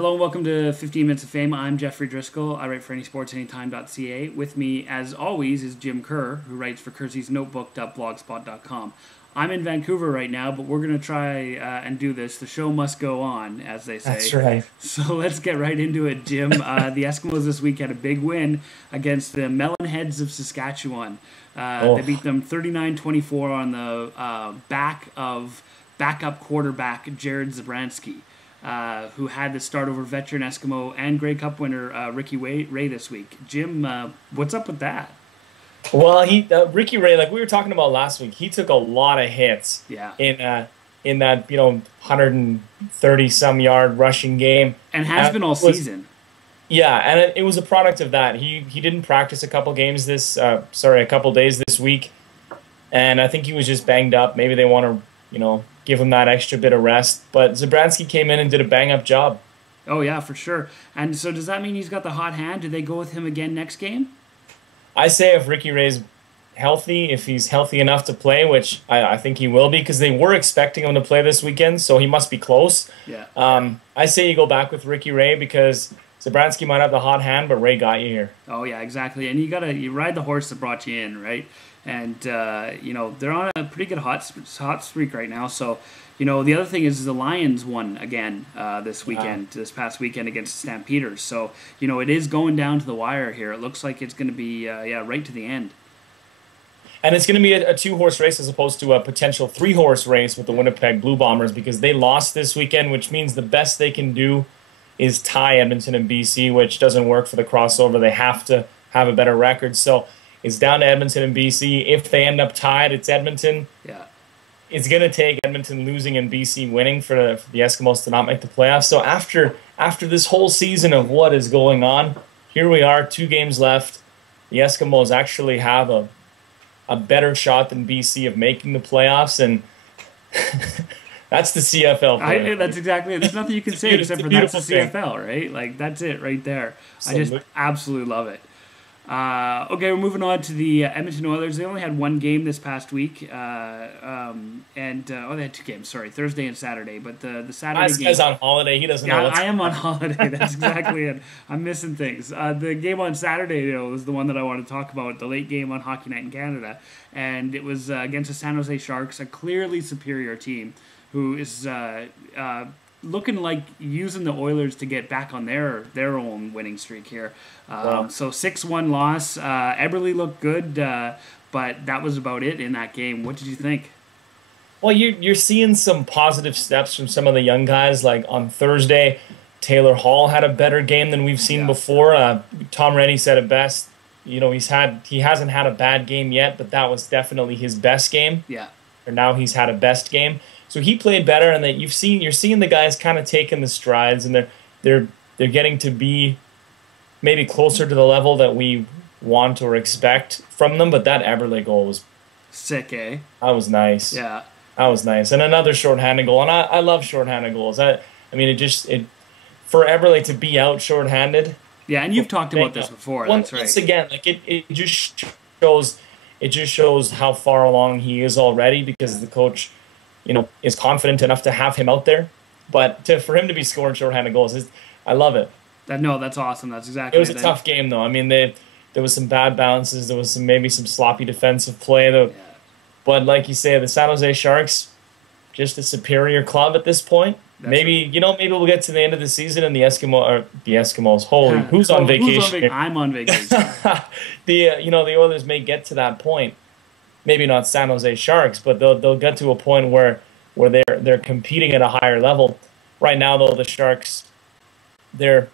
Hello and welcome to 15 Minutes of Fame. I'm Jeffrey Driscoll. I write for anysportsanytime.ca. With me, as always, is Jim Kerr, who writes for kerseysnotebook.blogspot.com. I'm in Vancouver right now, but we're going to try and do this. The show must go on, as they say. That's right. So let's get right into it, Jim. The Eskimos this week had a big win against the Melonheads of Saskatchewan. They beat them 39-24 on the back of backup quarterback Jared Zabransky, who had the start over veteran Eskimo and Grey Cup winner Ricky Ray this week. Jim, what's up with that? Well, Ricky Ray, like we were talking about last week, he took a lot of hits in that 130-some yard rushing game. And has been all season. Yeah, and it was a product of that. He didn't practice a couple days this week, and I think he was just banged up. Maybe they want to, give him that extra bit of rest. But Zabransky came in and did a bang-up job. Oh, yeah, for sure. And so does that mean he's got the hot hand? Do they go with him again next game? I say if Ricky Ray's healthy, if he's healthy enough to play, which I think he will be, because they were expecting him to play this weekend, so he must be close. Yeah. I say you go back with Ricky Ray because Zabransky might have the hot hand, but Ray got you here. Oh, yeah, exactly. And you ride the horse that brought you in, right? And, they're on a pretty good hot streak right now. So, the other thing is the Lions won again this past weekend against the Stampeders. So, it is going down to the wire here. It looks like it's going to be, right to the end. And it's going to be a two-horse race as opposed to a potential three-horse race with the Winnipeg Blue Bombers because they lost this weekend, which means the best they can do is tie Edmonton and BC, which doesn't work for the crossover. They have to have a better record. So it's down to Edmonton and BC. If they end up tied, it's Edmonton. Yeah. It's going to take Edmonton losing and BC winning for the Eskimos to not make the playoffs. So after this whole season of what is going on, here we are, 2 games left. The Eskimos actually have a better shot than BC of making the playoffs, and that's the CFL. That's exactly it. There's nothing you can say except for that's the CFL, right? Like, that's it right there. Absolutely. I just absolutely love it. Okay, we're moving on to the Edmonton Oilers. They only had one game this past week, they had 2 games. Sorry, Thursday and Saturday. But the Saturday game. This guy's on holiday. He doesn't know. I am on holiday. That's exactly it. I'm missing things. The game on Saturday, was the one that I want to talk about. The late game on Hockey Night in Canada, and it was against the San Jose Sharks, a clearly superior team who is looking like using the Oilers to get back on their own winning streak here. So 6-1 loss. Eberle looked good, but that was about it in that game. What did you think? Well, you're seeing some positive steps from some of the young guys. Like on Thursday, Taylor Hall had a better game than we've seen before. Tom Rennie said it best. He hasn't had a bad game yet, but that was definitely his best game. Yeah. Or now he's had a best game. So he played better, and that you're seeing the guys kind of taking the strides, and they're getting to be maybe closer to the level that we want or expect from them. But that Eberle goal was sick, eh? That was nice. Yeah, that was nice, and another shorthanded goal. And I love shorthanded goals. I mean, for Eberle to be out shorthanded. Yeah, and you've talked about this before. That's right. Once again, like it just shows how far along he is already because the coach, is confident enough to have him out there. But for him to be scoring shorthanded goals, I love it. That's awesome. That's exactly. It was a tough game, though. I mean, there was some bad bounces. There was maybe some sloppy defensive play. But like you say, the San Jose Sharks, just a superior club at this point. Maybe we'll get to the end of the season and the Eskimos. Holy, who's on vacation? I'm on vacation. The Oilers may get to that point. Maybe not San Jose Sharks, but they'll get to a point where they're competing at a higher level. Right now, though, the Sharks, they're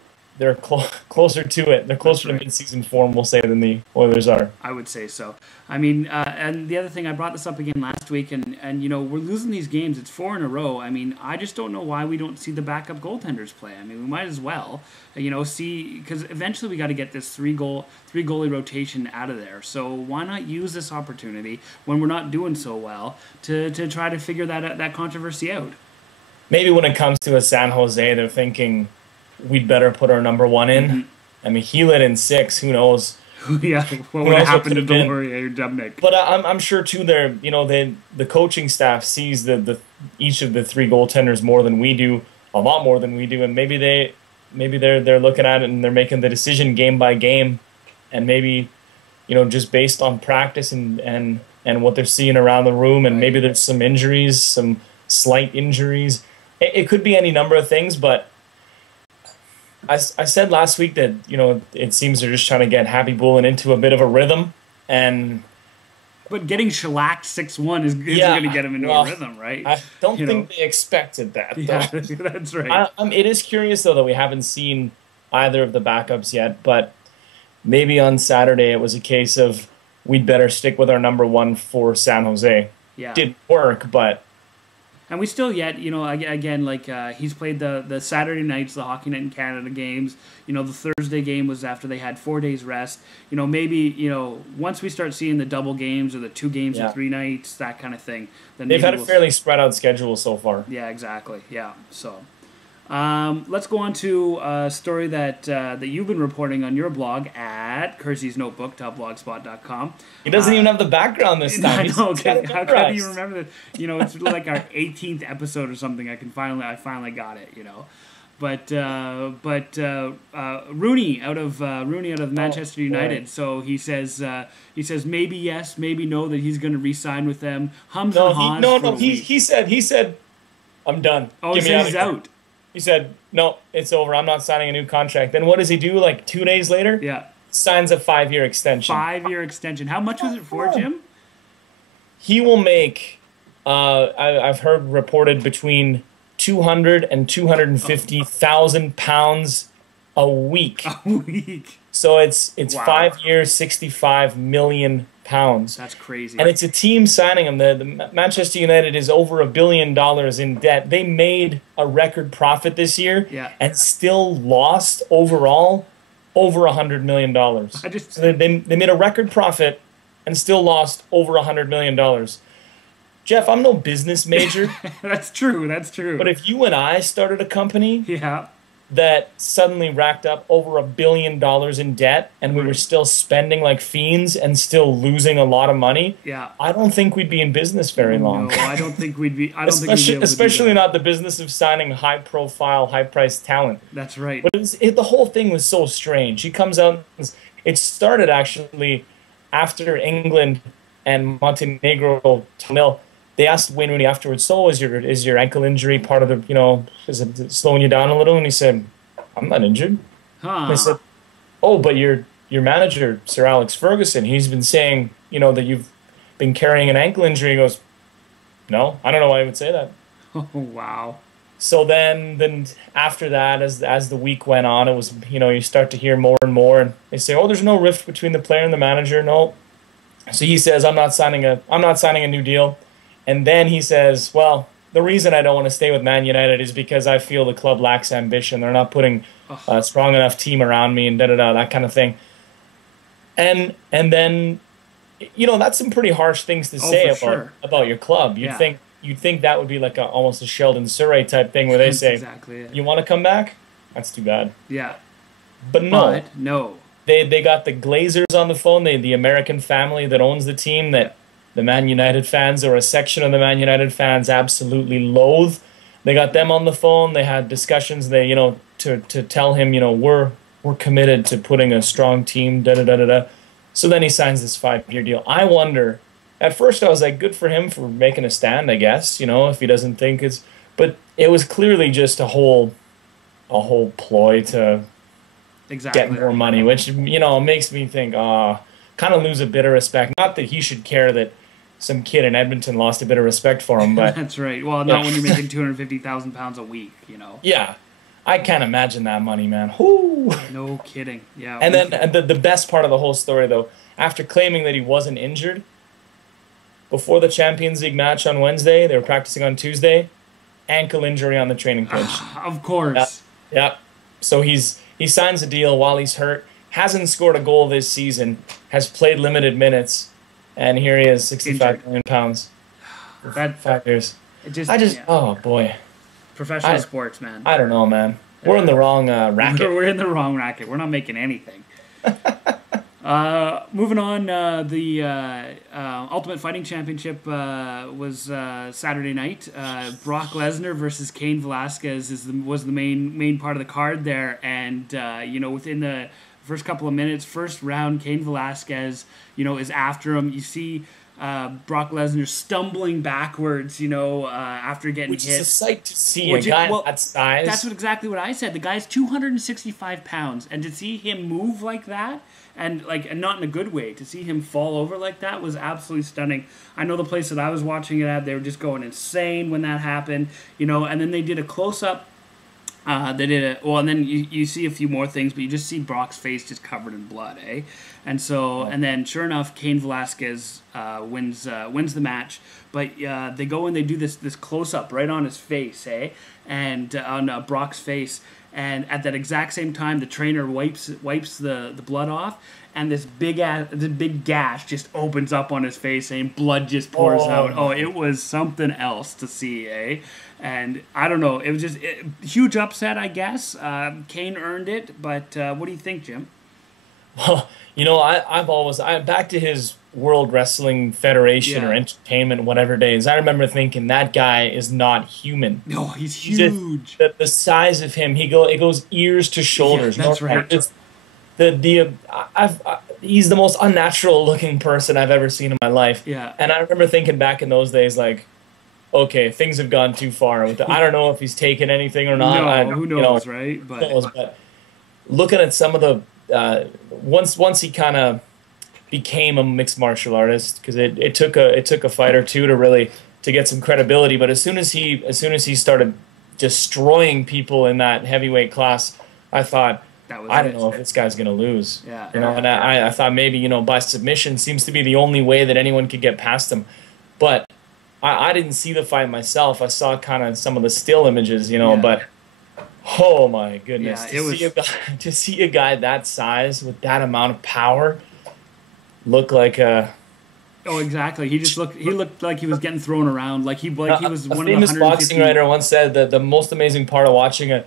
closer to it. They're closer to mid-season form, we'll say, than the Oilers are. I would say so. I mean, and the other thing, I brought this up again last week, and we're losing these games. It's 4 in a row. I mean, I just don't know why we don't see the backup goaltenders play. I mean, we might as well, see, because eventually we got to get this three goalie rotation out of there. So why not use this opportunity when we're not doing so well to try to figure that controversy out? Maybe when it comes to a San Jose, they're thinking we'd better put our number 1 in. Mm-hmm. I mean, he lit in 6. Who knows? Yeah, what would have happened to Deloria or Dubnik? But I'm sure too. The coaching staff sees each of the 3 goaltenders more than we do, a lot more than we do, and maybe maybe they're looking at it and they're making the decision game by game, and maybe, just based on practice and what they're seeing around the room, and maybe there's some injuries, some slight injuries. It could be any number of things, but I said last week that, it seems they're just trying to get Happy Bullen into a bit of a rhythm. But getting shellacked 6-1 isn't going to get him into a rhythm, right? I don't think they expected that. Yeah, that's right. It is curious, though, that we haven't seen either of the backups yet, but maybe on Saturday it was a case of we'd better stick with our number one for San Jose. Yeah. Didn't work, but... And we still yet, again, he's played the Saturday nights, the Hockey Night in Canada games. The Thursday game was after they had 4 days rest. Maybe, once we start seeing the double games or the 2 games in 3 nights, that kind of thing. Then they've had a fairly spread out schedule so far. Yeah, exactly. Yeah. So, let's go on to a story that you've been reporting on your blog at Kersey's Notebook, blogspot.com. He doesn't even have the background this time. I know. How can you remember that? It's like our 18th episode or something. I finally got it. But Rooney out of Manchester United. Boy. So he says maybe yes, maybe no that he's going to re-sign with them. He said I'm done. Oh, he said he's out. He said, no, it's over. I'm not signing a new contract. Then what does he do, 2 days later? Yeah. Signs a 5-year extension. 5-year extension. How much was it for, Jim? He will make, I've heard reported, between 200 and 250,000 pounds a week. A week. So it's 5 years, 65 million pounds. That's crazy. And it's a team signing him. The Manchester United is over $1 billion in debt. They made a record profit this year, and still lost overall over $100 million. So they made a record profit and still lost over $100 million. Jeff, I'm no business major. That's true. But if you and I started a company, that suddenly racked up over $1 billion in debt, and we were still spending like fiends and still losing a lot of money, I don't think we'd be in business very long. No, I don't think we'd be. Especially not the business of signing high-profile, high-priced talent. That's right. But the whole thing was so strange. He comes out. It started actually after England and Montenegro 2-0. They asked Wayne Rooney afterwards, so is your ankle injury part of the, is it slowing you down a little? And he said, I'm not injured. Huh. They said, oh, but your manager, Sir Alex Ferguson, he's been saying, that you've been carrying an ankle injury. He goes, no, I don't know why he would say that. Oh, wow. So then after that, as the week went on, it was, you start to hear more and more. And they say, oh, there's no rift between the player and the manager. No. So he says, I'm not signing a new deal. And then he says, well, the reason I don't want to stay with Man United is because I feel the club lacks ambition. They're not putting a strong enough team around me and da-da-da, that kind of thing. And then, that's some pretty harsh things to say about your club. You'd think that would be like almost a Sheldon Surrey type thing where they say, you want to come back? That's too bad. Yeah. But no. No. They got the Glazers on the phone, the American family that owns the team that the Man United fans, or a section of the Man United fans, absolutely loathe. They got them on the phone. They had discussions. They, to tell him, we're committed to putting a strong team. Da da da da da. So then he signs this 5-year deal. I wonder. At first, I was like, good for him for making a stand. I guess if he doesn't think it's. But it was clearly just a whole ploy to get more money, which makes me think, kind of lose a bit of respect. Not that he should care that some kid in Edmonton lost a bit of respect for him, but that's right. Well, not when you're making 250,000 pounds a week, Yeah, I can't imagine that money, man. Whoo! No kidding. Yeah. And then the best part of the whole story, though, after claiming that he wasn't injured, before the Champions League match on Wednesday, they were practicing on Tuesday, ankle injury on the training pitch. Of course. Yeah. So he signs a deal while he's hurt. Hasn't scored a goal this season, has played limited minutes, and here he is, 65 million pounds. That 5 years. Oh boy. Professional sports, man. I don't know, man. We're in the wrong racket. We're in the wrong racket. We're not making anything. Moving on, the Ultimate Fighting Championship was Saturday night. Brock Lesnar versus Cain Velasquez was the main part of the card there, and within the first couple of minutes, first round, Cain Velasquez is after him. You see Brock Lesnar stumbling backwards, after getting Which hit. Which is a sight to see, a guy that size. That's exactly what I said. The guy's 265 pounds, and to see him move like that, and not in a good way, to see him fall over like that was absolutely stunning. I know the place that I was watching it at, they were just going insane when that happened, and then they did a close-up. And then you see a few more things, but you just see Brock's face just covered in blood, eh? And so, and then sure enough, Cain Velasquez wins the match. But they go and they do this close up right on his face, eh? And on Brock's face, and at that exact same time, the trainer wipes the blood off, and this big gash just opens up on his face, and blood just pours out. Oh, it was something else to see, eh? And I don't know, it was just huge upset, I guess. Cain earned it, but what do you think, Jim? Well, I've back to his World Wrestling Federation or Entertainment, whatever days. I remember thinking that guy is not human. No, he's huge. The size of him, it goes ears to shoulders. Yeah, that's right. He's the most unnatural looking person I've ever seen in my life. Yeah. And I remember thinking back in those days, like, okay, things have gone too far. I don't know if he's taken anything or not. No, who knows, right? But looking at some of the once he kind of became a mixed martial artist, because it took a fight or two to get some credibility. But as soon as he started destroying people in that heavyweight class, I thought, I don't know if this guy's gonna lose. Yeah. And I thought maybe by submission seems to be the only way that anyone could get past him, but I didn't see the fight myself. I saw kind of some of the still images, but oh my goodness, to see a guy that size with that amount of power look like a... Oh, exactly. He looked like he was getting thrown around, like he was one of the 150... famous boxing writer once said that the most amazing part of watching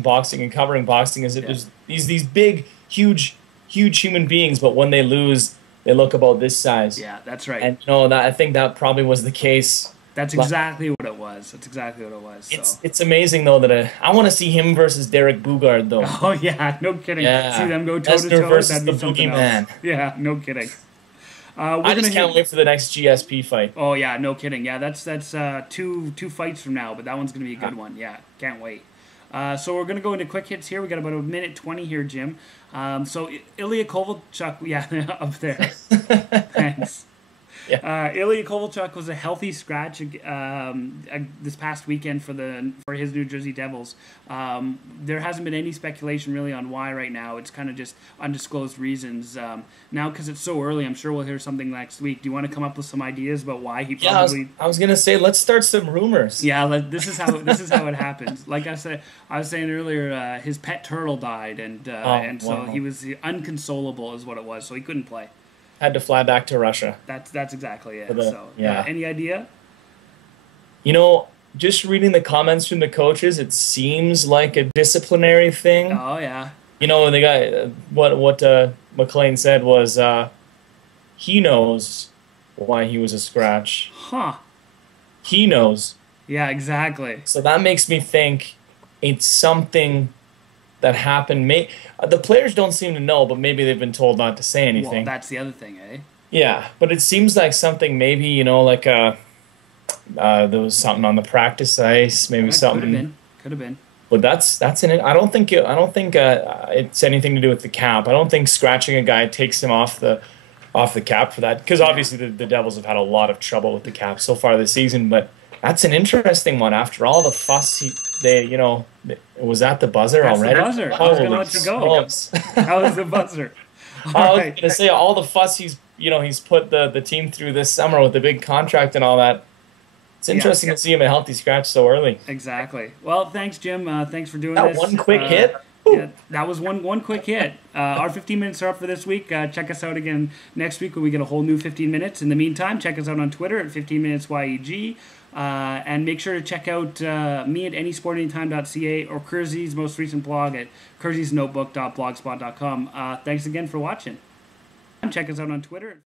boxing and covering boxing is that there's these big, huge human beings, but when they lose, they look about this size. Yeah, that's right. And I think that probably was the case. That's exactly what it was. So. It's amazing though that I want to see him versus Derek Bugard though. Oh yeah, no kidding. Yeah. See them go toe to toe versus the Boogeyman. Yeah, no kidding. I just can't wait for the next GSP fight. Oh yeah, no kidding. Yeah, that's two fights from now, but that one's gonna be a good one. Yeah, can't wait. So we're gonna go into quick hits here. We got about a minute 20 here, Jim. So Ilya Kovalchuk, up there. Thanks. Yeah. Ilya Kovalchuk was a healthy scratch this past weekend for his New Jersey Devils. There hasn't been any speculation really on why right now. It's kind of just undisclosed reasons. Now, because it's so early, I'm sure we'll hear something next week. Do you want to come up with some ideas about why he probably... Yeah, I was gonna say, let's start some rumors. Yeah, this is how it happens. Like I was saying earlier, his pet turtle died, so he was unconsolable, is what it was. So he couldn't play. Had to fly back to Russia. That's exactly it. Yeah. Any idea? Just reading the comments from the coaches, it seems like a disciplinary thing. Oh yeah. The guy, what McLean said was, he knows why he was a scratch. Huh. He knows. Yeah, exactly. So that makes me think it's something that happened. The players don't seem to know, but maybe they've been told not to say anything. Well, that's the other thing, eh? Yeah, but it seems like something maybe, like there was something on the practice ice, maybe something. Could have been. But that's in it. I don't think it's anything to do with the cap. I don't think scratching a guy takes him off the cap for that, because obviously the Devils have had a lot of trouble with the cap so far this season, but that's an interesting one. After all the fuss, was that the buzzer already? That's the buzzer. I was going to let you go. That was the buzzer. I was going to say, all the fuss he's put the team through this summer with the big contract and all that. It's interesting to see him a healthy scratch so early. Exactly. Well, thanks, Jim. Thanks for doing that this. One quick hit. Yeah, that was one quick hit. Our 15 minutes are up for this week. Check us out again next week when we get a whole new 15 minutes. In the meantime, check us out on Twitter at 15minutesYEG. And make sure to check out me at anysportanytime.ca or Kersey's most recent blog at kerseysnotebook.blogspot.com. Thanks again for watching. Check us out on Twitter.